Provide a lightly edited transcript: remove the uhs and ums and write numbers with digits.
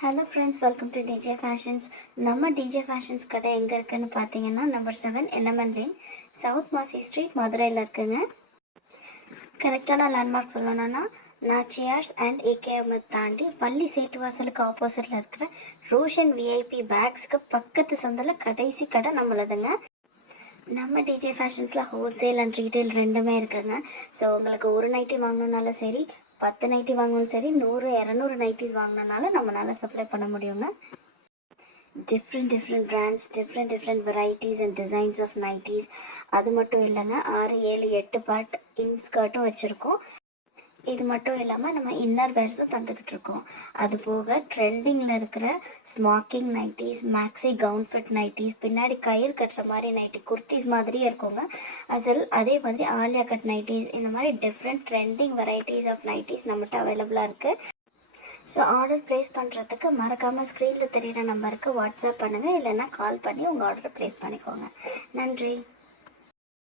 Hello friends, welcome to DJ fashions. நம்ம DJ fashions கடை எங்கே இருக்குதுன்னு பார்த்தீங்கன்னா நம்பர் 7 என்எம்என் லேன், சவுத் மாசி ஸ்ட்ரீட், மதுரையில் இருக்குங்க. கரெக்டான லேண்ட்மார்க் சொல்லணும்னா நாச்சியார்ஸ் அண்ட் ஏகேஎம்ஐ தாண்டி பள்ளி சேட்டு வாசலுக்கு ஆப்போசிட்டில் இருக்கிற ரோஷன் விஐபி பேக்ஸ்க்கு பக்கத்து சந்தில் கடைசி கடை நம்மளதுங்க. நம்ம டிஜே ஃபேஷன்ஸில் ஹோல்சேல் அண்ட் ரீட்டைல் ரெண்டுமே இருக்குங்க. ஸோ உங்களுக்கு ஒரு நைட்டி வாங்கணுன்னாலும் சரி, 10 நைட்டி வாங்கணும் சரி, 100-200 நைட்டிஸ் வாங்கினாலும் நம்மளால் சப்ளை பண்ண முடியுங்க. Different brands, different varieties and designs of nighties. அது மட்டும் இல்லைங்க, 6, 7, 8 பார்ட் இன்ஸ்கர்ட்டும் வச்சுருக்கோம். இது மட்டும் இல்லாமல் நம்ம இன்னர் வேர்ஸும் தந்துக்கிட்டு இருக்கோம். அது போக ட்ரெண்டிங்கில் இருக்கிற smocking nighties, maxi gown fit nighties, பின்னாடி கயிறு கட்டுற மாதிரி நைட்டி, குர்த்திஸ் மாதிரியே இருக்குங்க. அதே மாதிரி ஆலியா கட் நைட்டிஸ், இந்த மாதிரி different trending varieties of nighties நம்மகிட்ட அவைலபிளாக இருக்குது. ஸோ ஆர்டர் ப்ளேஸ் பண்ணுறதுக்கு மறக்காமல் ஸ்க்ரீனில் தெரிகிற நம்பருக்கு வாட்ஸ்அப் பண்ணுங்கள், இல்லைன்னா கால் பண்ணி உங்கள் ஆர்டரை ப்ளேஸ் பண்ணிக்கோங்க. நன்றி.